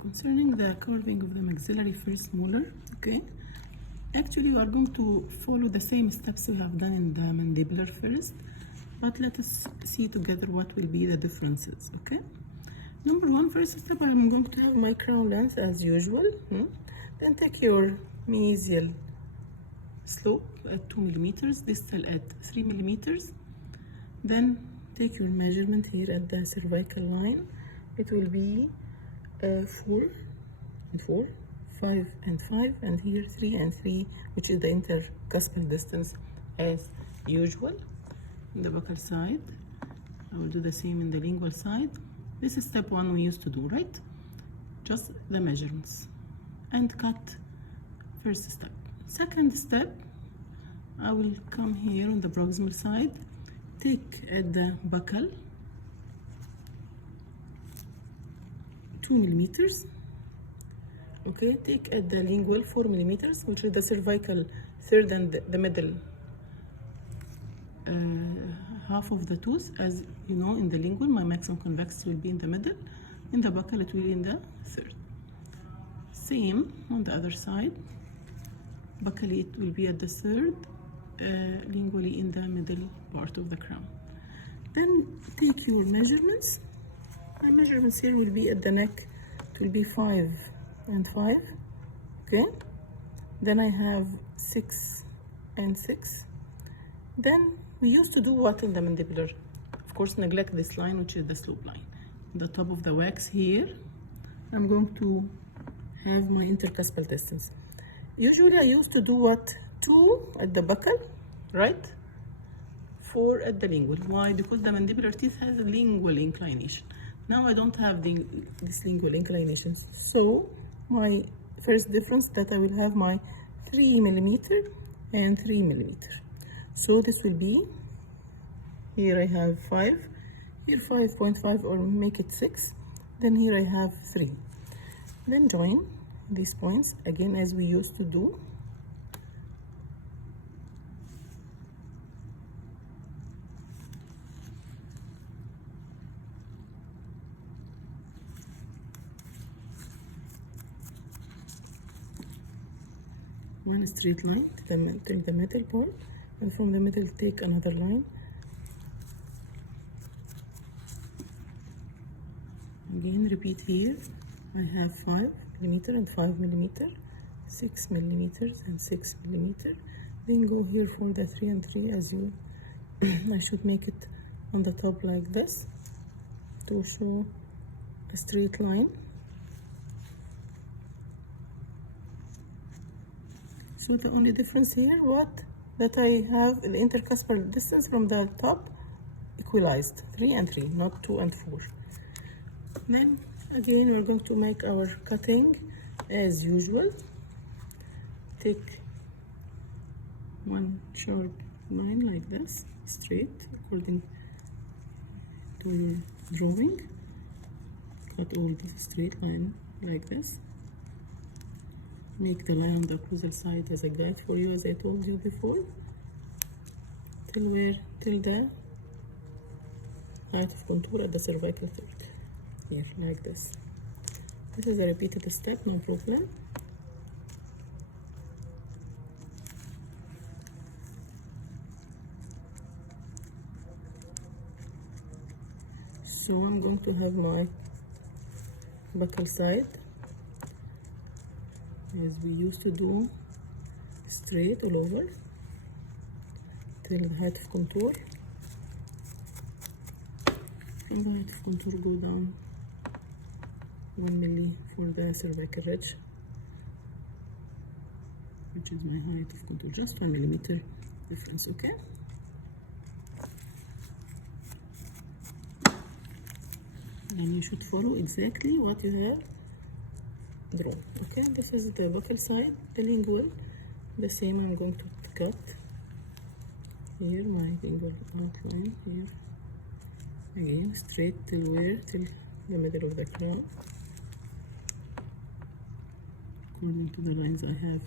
Concerning the carving of the maxillary first molar, okay, actually we are going to follow the same steps we have done in the mandibular first, but let us see together what will be the differences. Okay, number one, first step, I'm going to have my crown length as usual. Then take your mesial slope at 2 millimeters, distal at 3 millimeters. Then take your measurement here at the cervical line. It will be 4 and 4, 5 and 5, and here 3 and 3, which is the intercuspal distance as usual. In the buccal side, I will do the same in the lingual side. This is step one we used to do, right? Just the measurements and cut. First step. Second step, I will come here on the proximal side, take at the buccal 2 millimeters. Okay, take at the lingual 4 millimeters, which is the cervical third and the middle half of the tooth. As you know, in the lingual, my maximum convexity will be in the middle. In the buccal, it will be in the third. Same on the other side. Buccally, it will be at the third, lingually in the middle part of the crown. Then take your measurements. My measurements here will be at the neck. It will be 5 and 5. Okay. Then I have 6 and 6. Then we used to do what in the mandibular? Of course, neglect this line, which is the slope line. The top of the wax here, I'm going to have my intercuspal distance. Usually I used to do what? 2 at the buccal, right? 4 at the lingual. Why? Because the mandibular teeth has a lingual inclination. Now I don't have this lingual inclination. So my first difference that I will have my 3 millimeter and 3 millimeter. So this will be, here I have 5, here 5.5, or make it 6. Then here I have 3. Then join these points again as we used to do. One straight line till the middle point, and from the middle take another line. Again, repeat here. I have 5 millimeter and 5 millimeter, 6 millimeters and 6 millimeter. Then go here for the 3 and 3 as you. I should make it on the top like this to show a straight line. So the only difference here, that I have the intercuspal distance from the top equalized, 3 and 3, not 2 and 4. Then again we're going to make our cutting as usual. Take one sharp line like this, straight according to your drawing. Cut all the straight line like this. Make the line on the occlusal side as a guide for you, as I told you before. Till where? Till the height of contour at the cervical third. Here, like this. This is a repeated step, no problem. So I'm going to have my buccal side as we used to do, straight all over till the height of contour. From the height of contour, go down 1 milli for the cervical ridge, which is my height of contour, just 1 millimeter difference. Okay. And you should follow exactly what you have drawn. Okay, this is the buccal side, the lingual, the same. I'm going to cut here my lingual outline here again, straight till where? Till the middle of the crown, according to the lines I have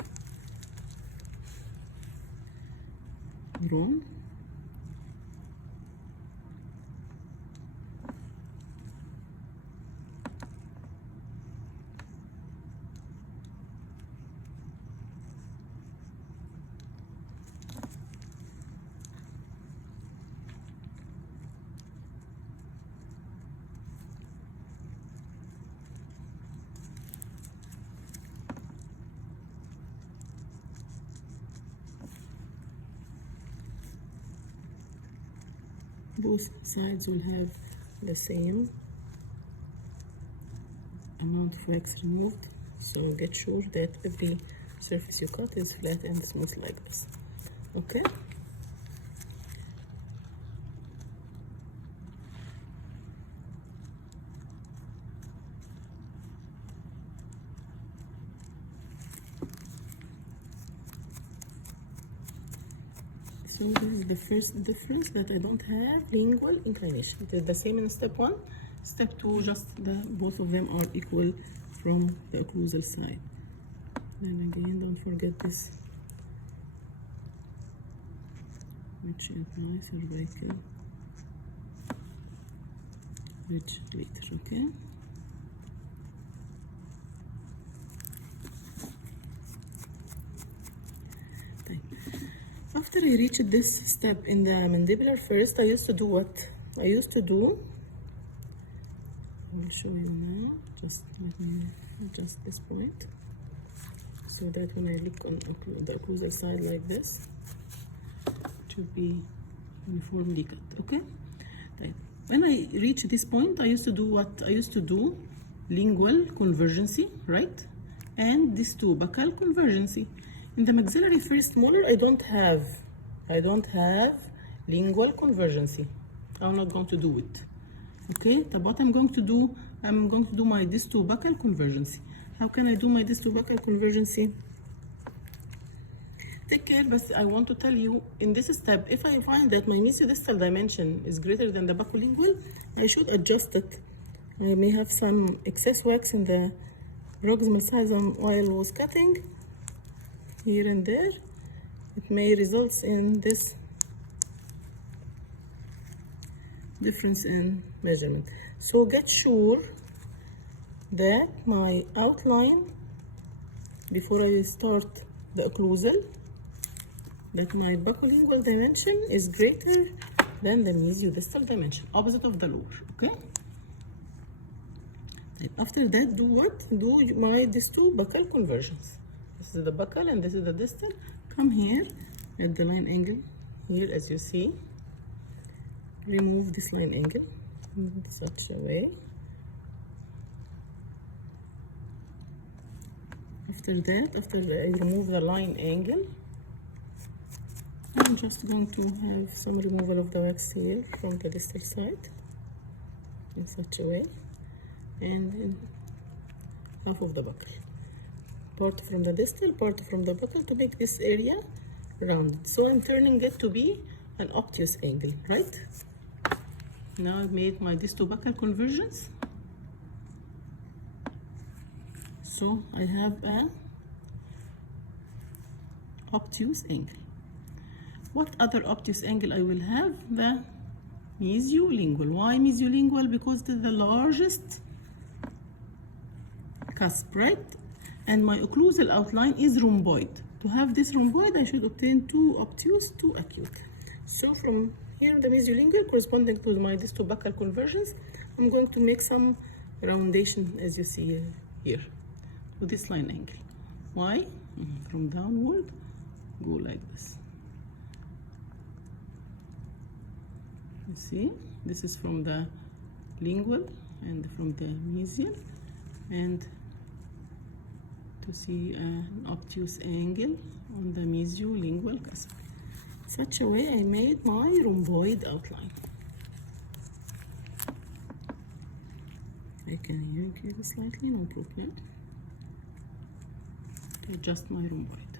drawn. both sides will have the same amount of wax removed, so get sure that every surface you cut is flat and smooth like this. Okay, so this is the first difference, that I don't have lingual inclination. It is the same in step 1. Step 2, just both of them are equal from the occlusal side. And again, don't forget this, which is nice cervical ridge later. Okay. After I reached this step in the mandibular first, I used to do what? I will show you now. Just let me adjust this point so that when I look on the occlusal side like this, it should be uniformly cut. Okay. When I reach this point, I used to do what? I used to do lingual convergency, right? And this two, buccal convergency. In the maxillary first molar, I don't have lingual convergency. I'm not going to do it. Okay, but what I'm going to do, I'm going to do my distobuccal convergency. How can I do my distobuccal convergency? Take care, but I want to tell you, in this step, if I find that my mesiodistal dimension is greater than the buccolingual, I should adjust it. I may have some excess wax in the proximal sides while I was cutting, here and there. It may result in this difference in measurement. So get sure that my outline, before I start the occlusal, that my buccolingual dimension is greater than the mesiodistal dimension, opposite of the lower. Okay. After that, do what? Do these two buccal conversions. This is the buccal and this is the distal. Come here at the line angle here, as you see. Remove this line angle in such a way. After I remove the line angle, I'm just going to have some removal of the wax here from the distal side in such a way, and in half of the buccal. Part from the distal, part from the buccal, to make this area rounded. So I'm turning it to be an obtuse angle, right? Now I've made my distobuccal convergence. So I have a obtuse angle. What other obtuse angle I will have? The mesiolingual. Why mesiolingual? Because it is the largest cusp, right? And my occlusal outline is rhomboid. To have this rhomboid, I should obtain two obtuse, two acute. So from here, the mesiolingual corresponding to my distobuccal convergence, I'm going to make some roundation, as you see here, with this line angle. Why? From downward, go like this. You see, this is from the lingual and from the mesial, and to see an obtuse angle on the mesiolingual cusp. Such a way I made my rhomboid outline. I can here give slightly, no problem. Adjust my rhomboid.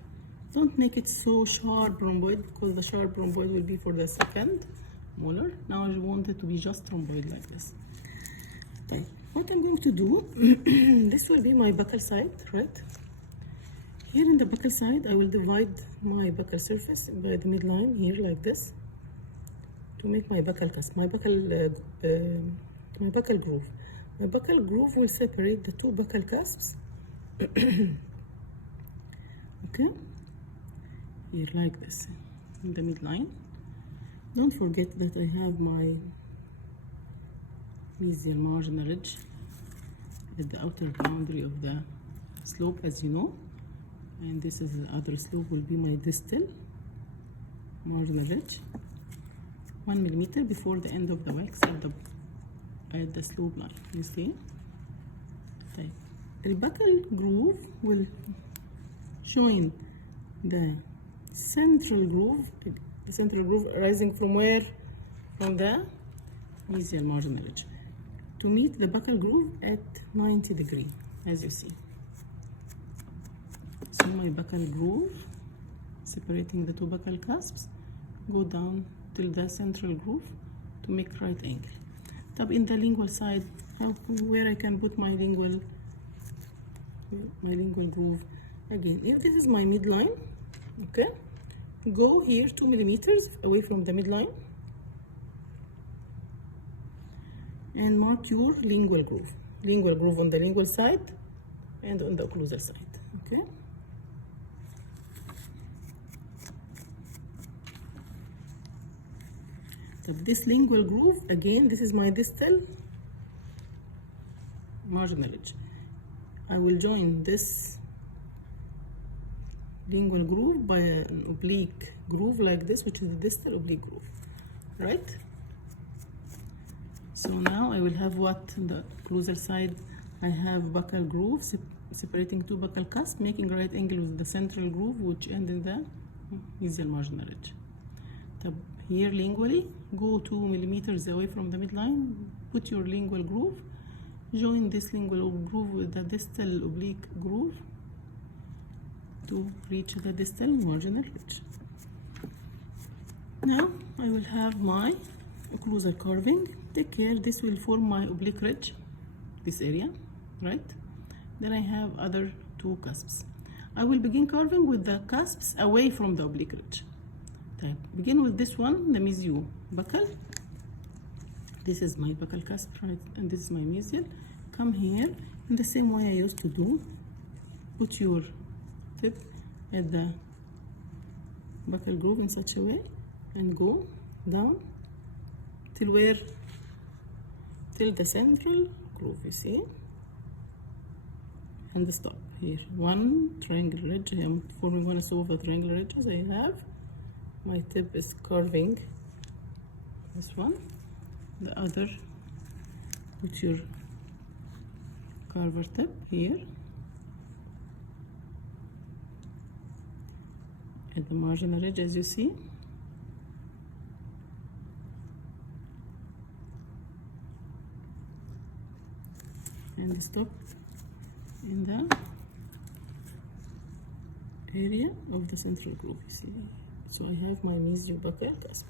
Don't make it so sharp rhomboid, because the sharp rhomboid will be for the second molar. Now I want it to be just rhomboid like this. Okay. What I'm going to do, this will be my buccal side, right? Here in the buccal side, I will divide my buccal surface by the midline here like this to make my buccal cusp, my buccal groove. My buccal groove will separate the two buccal cusps. Okay, here like this in the midline. Don't forget that I have my mesial marginal ridge at the outer boundary of the slope, as you know, and this is the other slope will be my distal marginal ridge. 1 millimeter before the end of the wax at the slope line. You see? طيب الbuccal groove will join the central groove. The central groove arising from where? From the mesial marginal ridge, to meet the buccal groove at 90 degrees, as you see. So my buccal groove separating the two buccal cusps go down till the central groove to make right angle. طب in the lingual side, where I can put my lingual groove? Again, if this is my midline, okay, go here 2 millimeters away from the midline and mark your lingual groove on the lingual side and on the occlusal side. Okay, so this lingual groove, again, this is my distal marginal ridge. I will join this lingual groove by an oblique groove like this, which is the distal oblique groove, right? So now I will have what? On the occlusal side, I have buccal groove separating two buccal cusps, making right angle with the central groove, which ends in the mesial marginal ridge. So here lingually, go 2 millimeters away from the midline, put your lingual groove, join this lingual groove with the distal oblique groove to reach the distal marginal ridge. Now I will have my occlusal carving. Take care, this will form my oblique ridge, this area, right? Then I have other two cusps. I will begin carving with the cusps away from the oblique ridge. Type. Begin with this one, the mesio buccal. This is my buccal cusp, right? And this is my mesial. Come here in the same way I used to do. Put your tip at the buccal groove in such a way and go down till where? Till the central groove, you see? And stop here. One triangle ridge. I am forming one of the triangle ridges I have. My tip is carving this one. The other, put your carver tip here at the marginal ridge, as you see. And stop in the area of the central groove, you see. So I have my mesio buccal cusp,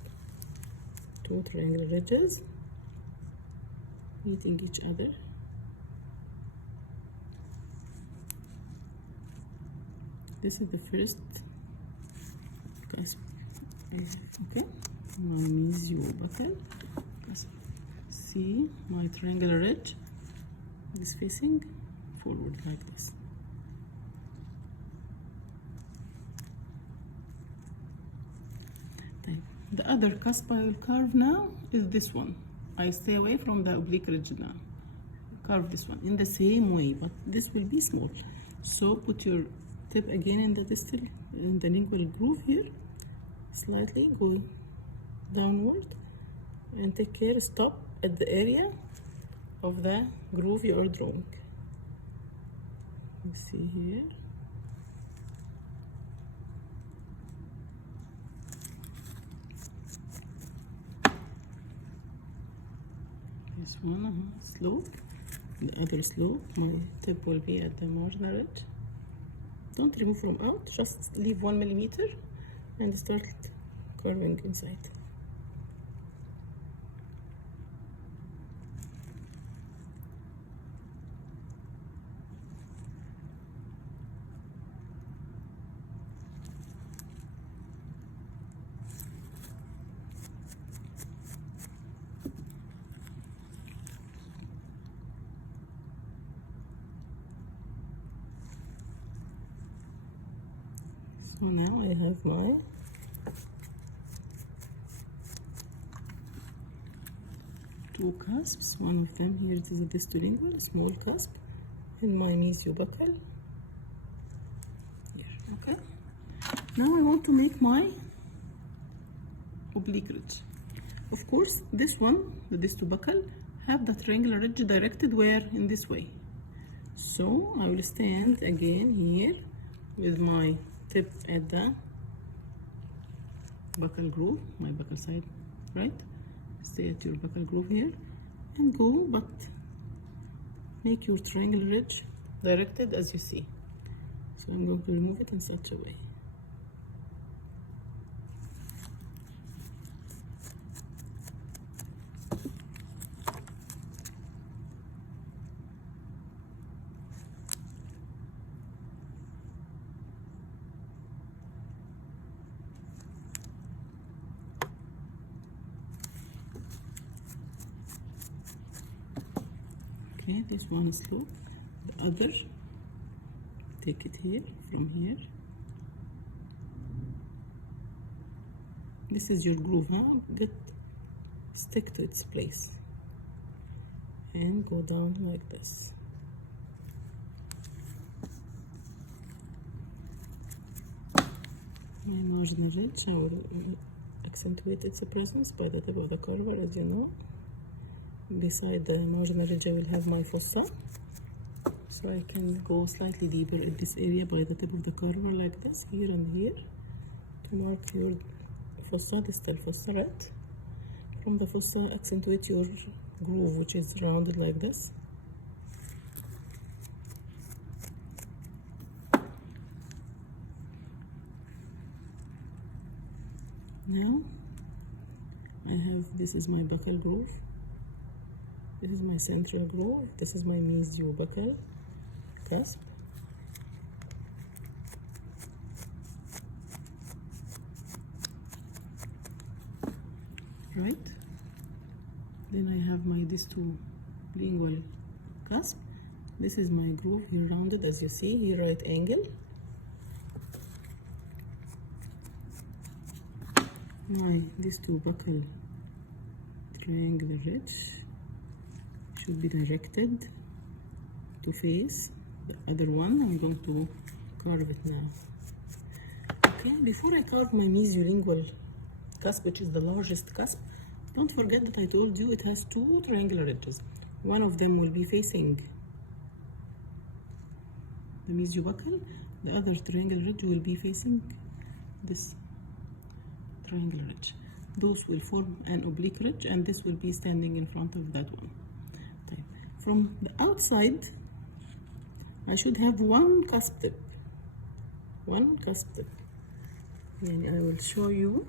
two triangular ridges meeting each other. This is the first cusp I have, okay? My mesio buccal cusp. See my triangular ridge is facing forward like this. The other cusp I will carve now is this one. I stay away from the oblique ridge now. Carve this one in the same way, but this will be small. So put your tip again in the distal, in the lingual groove here. Slightly go downward and take care, stop at the area of the groove you are drawing. You see here. This one slope, the other slope, my tip will be at the marginal ridge. Don't remove from out, just leave 1 millimeter and start carving inside. So now I have my two cusps. One of them here is a distolingual, small cusp, and my mesio buccal here. Okay. Now I want to make my oblique ridge. Of course, this one, the distal buccal, have the triangular ridge directed where? In this way. So I will stand again here with my tip at the buccal groove, my buccal side, right? Stay at your buccal groove here and go, but make your triangular ridge directed as you see. So I'm going to remove it in such a way. Okay, this one is slow. The other, take it here, from here. This is your groove, huh? That stick to its place. And go down like this. My marginal ridge, I will accentuate its presence by the tip of the curver, as you know. Beside the marginal ridge, I will have my fossa, so I can go slightly deeper in this area by the tip of the curver like this, here and here, to mark your fossa, distal fossa, right? From the fossa, accentuate your groove, which is rounded like this. Now I have, this is my buccal groove. This is my central groove. This is my mesio-buccal cusp. Right? Then I have my distolingual cusp. This is my groove here, rounded as you see here, right angle. My distobuccal triangular ridge should be directed to face the other one. I'm going to carve it now. Okay, before I carve my mesiolingual cusp, which is the largest cusp, don't forget that I told you it has two triangular ridges. One of them will be facing the mesiobuccal, the other triangular ridge will be facing this triangular ridge. Those will form an oblique ridge, and this will be standing in front of that one. From the outside, I should have one cusp tip. One cusp tip. And I will show you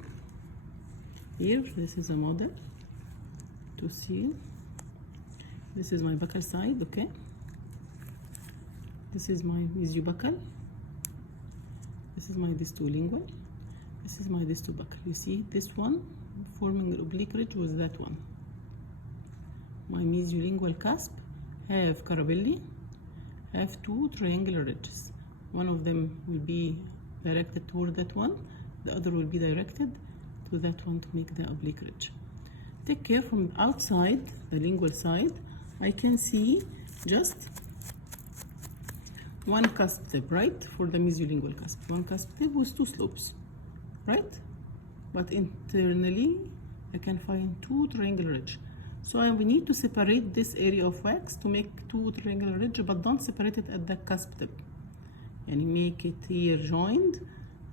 here. This is a model to seal. This is my buccal side, okay? This is my mesiobuccal. This is my distolingual. This is my distobuccal. You see, this one forming an oblique ridge was that one. My mesiolingual cusp have carabelli, have two triangular ridges. One of them will be directed toward that one, the other will be directed to that one to make the oblique ridge. Take care, from outside, the lingual side, I can see just one cusp tip, right? For the mesiolingual cusp. One cusp tip with two slopes, right? But internally, I can find two triangular ridges. So we need to separate this area of wax to make two triangular ridge, but don't separate it at the cusp tip. And make it here joined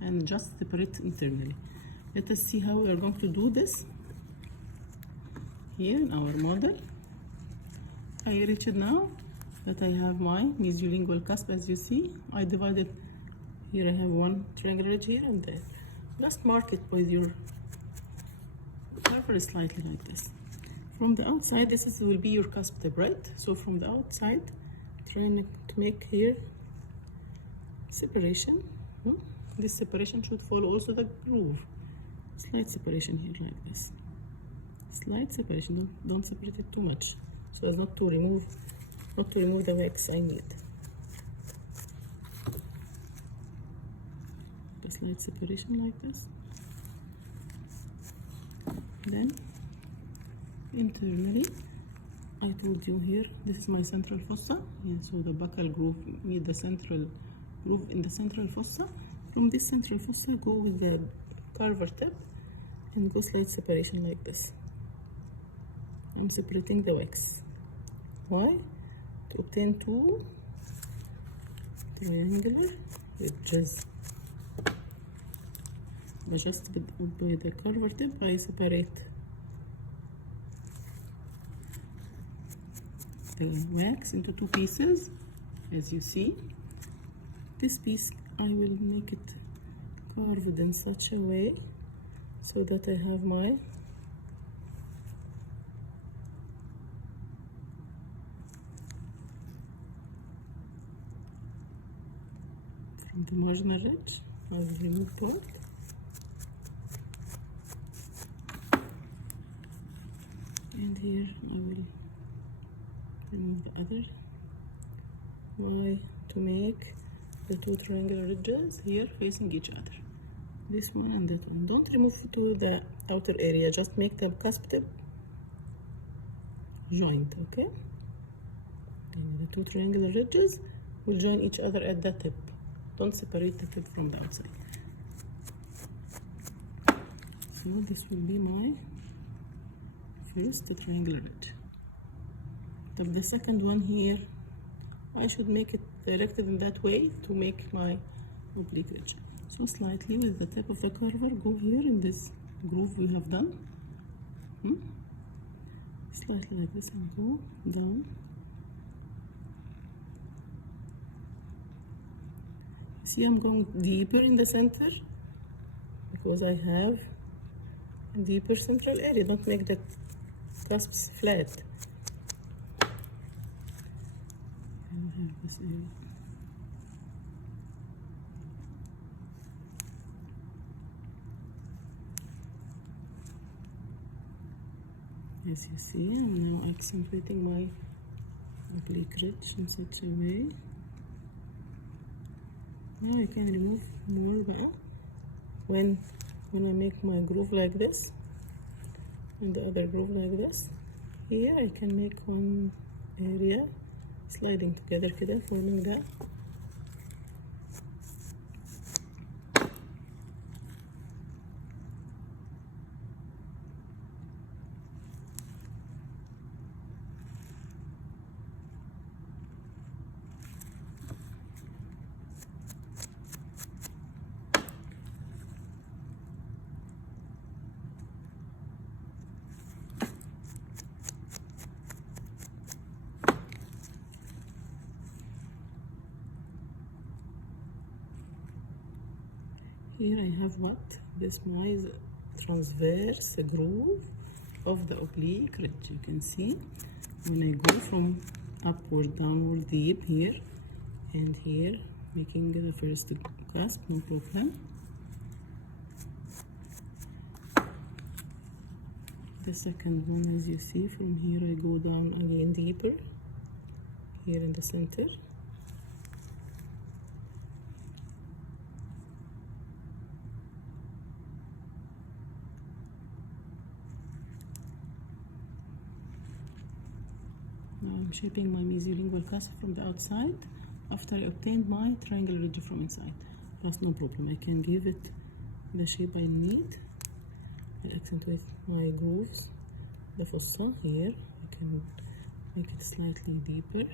and just separate internally. Let us see how we are going to do this. Here in our model, I reached now that I have my mesiolingual cusp. As you see, I divided here. I have one triangular ridge here and there. Just mark it with your marker slightly like this. From the outside, this will be your cusp tip, right? So from the outside, trying to make here separation. This separation should follow also the groove. Slight separation here like this. Slight separation. Don't separate it too much, so as not to remove the wax I need. A slight separation like this. Then internally, I told you here, this is my central fossa. And so the buccal groove meet the central groove in the central fossa. From this central fossa, go with the carver tip and go slight separation like this. I'm separating the wax. Why? To obtain two triangular edges. Just with the curver tip I separate the wax into two pieces. As you see, this piece I will make it carved in such a way so that I have my from the marginal ridge. I will remove part and here I will remove the other. Why? To make the two triangular ridges here facing each other, this one and that one. Don't remove to the outer area, just make the cusp tip joint, okay? And the two triangular ridges will join each other at the tip. Don't separate the tip from the outside. So this will be my first triangular ridge. The second one here, I should make it directed in that way to make my oblique ridge. So slightly with the tip of the carver, go here in this groove we have done. Slightly like this and go down. See, I'm going deeper in the center because I have a deeper central area. Don't make the cusps flat. And I have this area. As you see, I'm now accentuating my oblique ridge in such a way. Now I can remove more بقى when I make my groove like this and the other groove like this. Here I can make one area sliding together كده forming that. Here I have what? This my transverse groove of the oblique ridge. You can see when I go from upward, downward, deep here and here, making the first cusp, no problem. The second one, as you see, from here I go down again deeper, here in the center. Now I'm shaping my mesolingual cusp from the outside after I obtained my triangular ridge from inside. That's no problem. I can give it the shape I need. I accentuate my grooves. The fossa here, I can make it slightly deeper.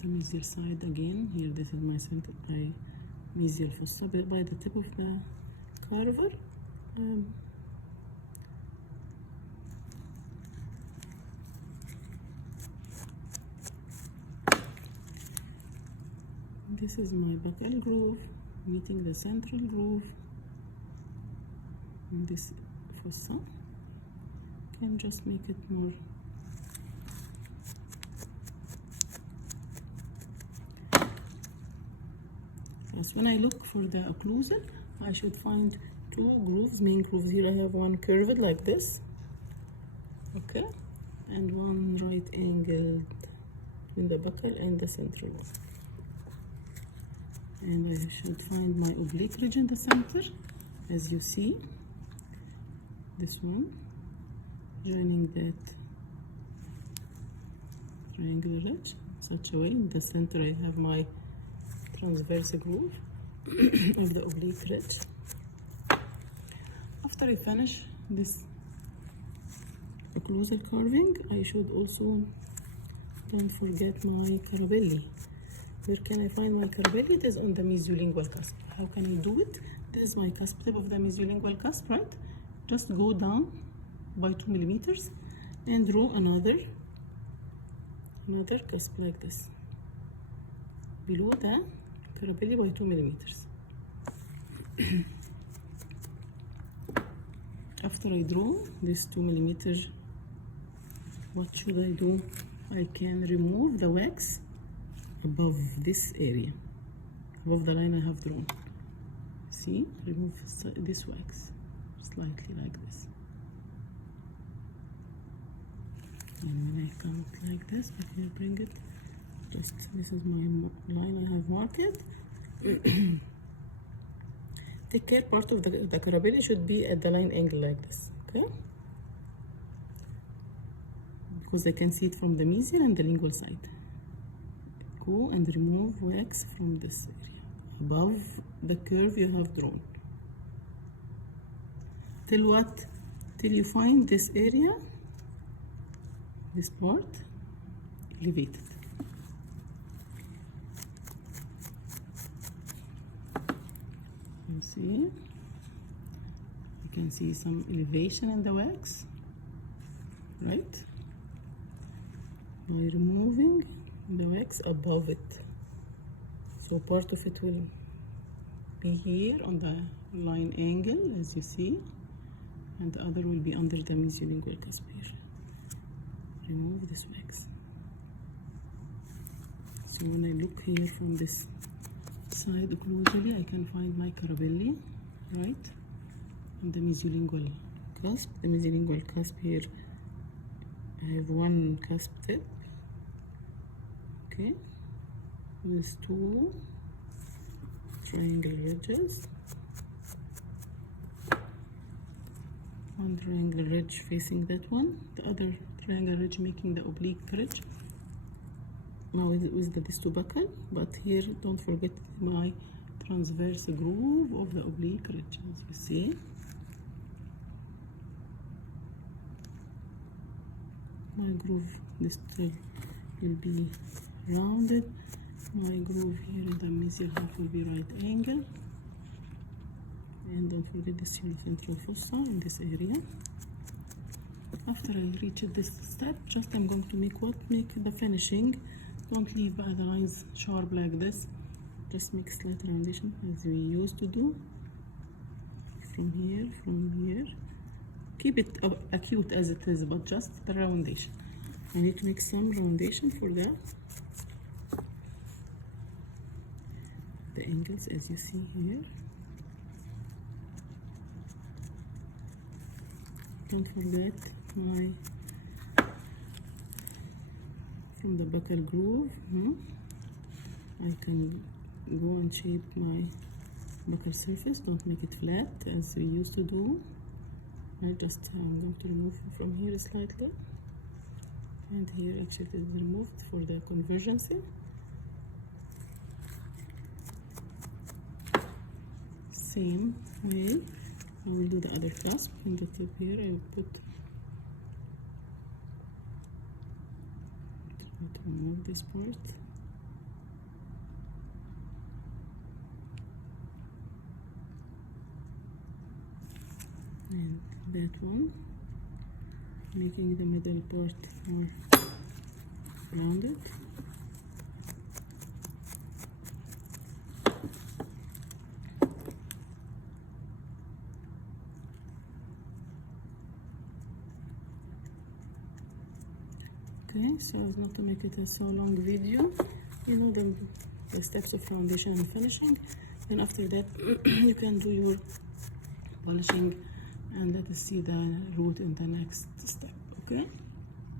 The mesial side again. Here, this is my center, my mesial fossa by the tip of the carver. This is my buccal groove meeting the central groove. And this fossa can just make it more. Yes, when I look for the occlusal, I should find two grooves, main grooves. Here I have one curved like this, okay, and one right angled in the buccal and the central one. And I should find my oblique ridge in the center, as you see, this one, joining that triangular ridge, such a way. In the center I have my transverse groove of the oblique ridge. After I finish this occlusal carving, I should also don't forget my carabelli. Where can I find my carabelli? It is on the mesiolingual cusp. How can I do it? This is my cusp tip of the mesiolingual cusp, right? Just go down by 2 millimeters and draw another cusp like this below the carabelli by 2 millimeters. After I draw this 2 millimeters, what should I do? I can remove the wax above this area, above the line I have drawn. See, remove this wax slightly like this. And when I come like this, I can bring it, just this is my line I have marked. Take care, part of the carabelli should be at the line angle like this, okay? Because I can see it from the mesial and the lingual side. Go and remove wax from this area, above the curve you have drawn. Till what? Till you find this area, this part, elevated. You see? You can see some elevation in the wax, right? By removing the wax above it. So part of it will be here on the line angle, as you see, and the other will be under the mesiolingual cusp here. Remove this wax. So when I look here from this side occlusally, I can find my carabelli, right? And the mesiolingual cusp. The mesiolingual cusp here, I have one cusp tip. Okay, with 2 triangular ridges. One triangular ridge facing that one, the other triangular ridge making the oblique ridge. Now with the distal buckle, but here don't forget my transverse groove of the oblique ridge, as you see. My groove distal will be rounded. My groove here in the mesial half will be right angle. And don't forget the central fossa in this area. After I reach this step, just I'm going to make the finishing. Don't leave by the lines sharp like this. Just make slight roundation as we used to do. From here. Keep it acute as it is, but just the roundation. I need to make some roundation for the angles, as you see here. Don't forget from the buckle groove, I can go and shape my buckle surface. Don't make it flat as we used to do. I'm going to remove from here slightly, and here actually it is removed for the convergency. Same way I will do the other clasp. In the tip here I will try to remove this part. And that one, making the middle part more rounded. Okay, so as not to make it a so long video, you know the steps of foundation and finishing. Then after that you can do your polishing, and let us see the root in the next step. Okay.